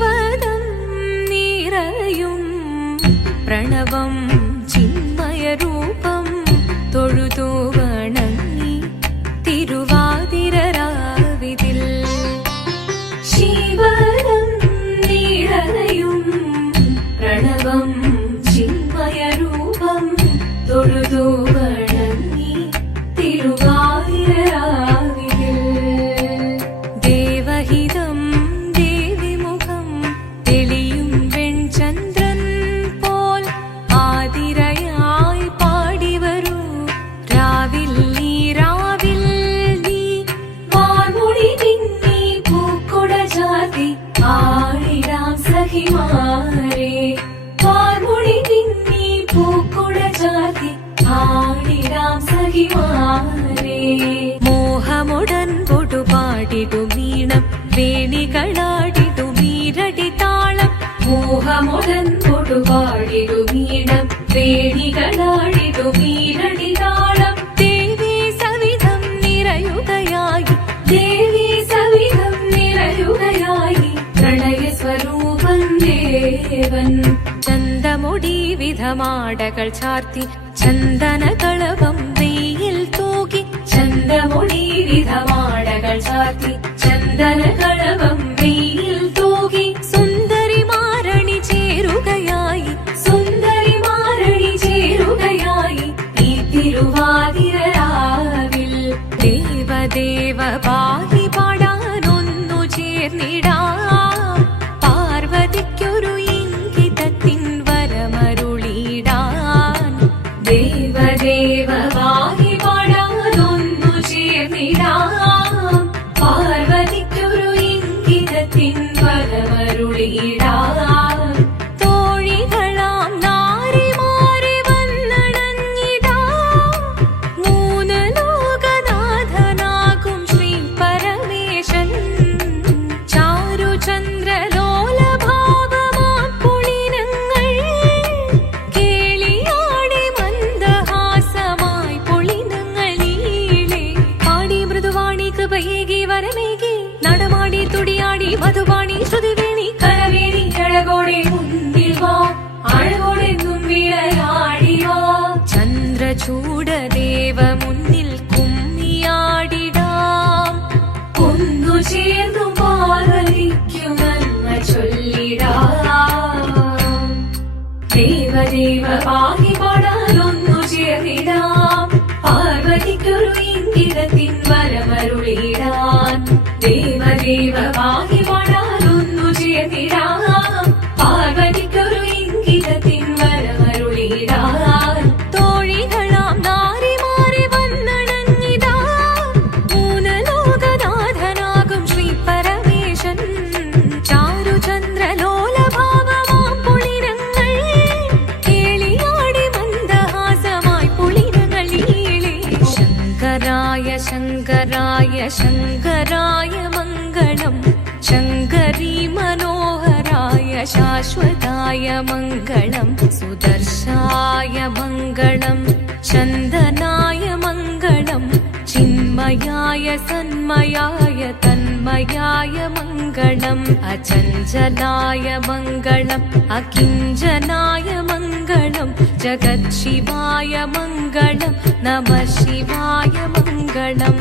ശ്രീവദം നിറയും പ്രണവം ചിന്മയരൂപം തൊഴുതു വണങ്ങി തിരുവാതിരരാവിതിൽ ശ്രീവദം നിറയും പ്രണവം ചിന്മയരൂപം തൊഴുതു വണങ്ങി തിരുവാതിരരാവിതിൽ ദേവഹിതം ദേവിമുഖം തെളിയും വെൺചന്ദ്രൻ പോൽ ആതിരയായി പാടിവരൂ രാവിൽ നീ വാർമൊഴി നിന്നി പൂക്കൊട ചാർത്തി ആടിടാം സഖിമാരെ വാർമൊഴി നിന്നി പൂക്കൊട ചാർത്തി ആടിടാം സഖിമാരെ മോഹമുടൻ പൊടുപാടിടു വീണം വേണികളാടിടു മീരടി താളം മോഹമുടൻ പൊടുപാടിടു വീണം വേണികളാടിടു മീരടി താളം ദേവി സവിധം നിറയുകയായി ദേവി സവിധം നിറയുകയായി പ്രണയ സ്വരൂപൻ ദേവൻ ചന്തമുടി വിധമാടകൾ ചാർത്തി ചന്ദനകളവം വെയിൽ തൂകി ചന്തമുടി വിധമാടകൾ ചാർത്തി ചന്ദനകളവം വെയിൽ തൂകി സുന്ദരിമാരണി ചേരുകയായി സുന്ദരിമാരണി ചേരുകയായി ഈ തിരുവാതിരരാവിൽ ദേവദേവ പാഹി പാടാനൊന്നു ചേർന്നിടാം പാർവതിക്കൊരു ഇംഗിതത്തിൻ വരമരുളിടാൻ ദേവദേവ പാഹി പാടാനൊന്നു ചേർന്നിടാം പാർവതിക്കൊരു ഇംഗിതത്തിൻ വരമരുളിടാൻ തോഴികളാം നാരിമാരെ വന്നണഞ്ഞിടാം മൂന്ന് ലോകനാഥനാകും ശ്രീ പരമേശൻ ചാരുചന്ദ്രലോലഭാവമാം പുളിനങ്ങൾ കേളിയാടി മന്ദഹാസമായി പുളിനങ്ങൾ നീളെ പാടി മൃദുവാണി കൃപയേകി വരമേകി നടമാടി തുടിയാടി മധുവാണി ശ്രുതിവേണി കരവേണി അഴകോടെ മുന്നിൽ വാ അഴകോടെന്നും വിളയാടിയോ ചന്ദ്രചൂടദേവ മുന്നിൽ കുമ്മിയാടിടാം ഒന്നു ചേർന്നു പാർവതിക്കു നന്മ ചൊല്ലിടാം ദേവദേവ പാഹി പാടാനൊന്നു ചേർന്നിടാം പാർവതിക്കൊരു ഇംഗിതത്തിൻ വരമരുളിടാൻ ദേവദേവ പാഹി പാടാനൊന്നു ചേർന്നിടാം പാർവതിക്കൊരു ഇംഗിതത്തിൻ വരമരുളിടാൻ തോഴികളാം നാരിമാരെ വന്നണഞ്ഞിടാം മൂന്ന് ലോകനാഥനാകും ശ്രീ പരമേശൻ ചാരുചന്ദ്രലോലഭാവമാം പുളിനങ്ങൾ കേളിയാടി മന്ദഹാസമായി പുളിനങ്ങൾ നീളെ ശങ്കരായ ശങ്കരായ ശങ്കരായ മംഗളം ശങ്കരീ മനോഹരായ ശാശ്വതായ മംഗളം സുദർശായ മംഗളം ചന്ദനായ മംഗളം ചിന്മയായ സന്മയായ തന്മയായ മംഗളം അചഞ്ചലായ മംഗളം അകിഞ്ചനായ മംഗളം ജഗത് ശിവായ മംഗളം നമഃ ശിവായ മംഗളം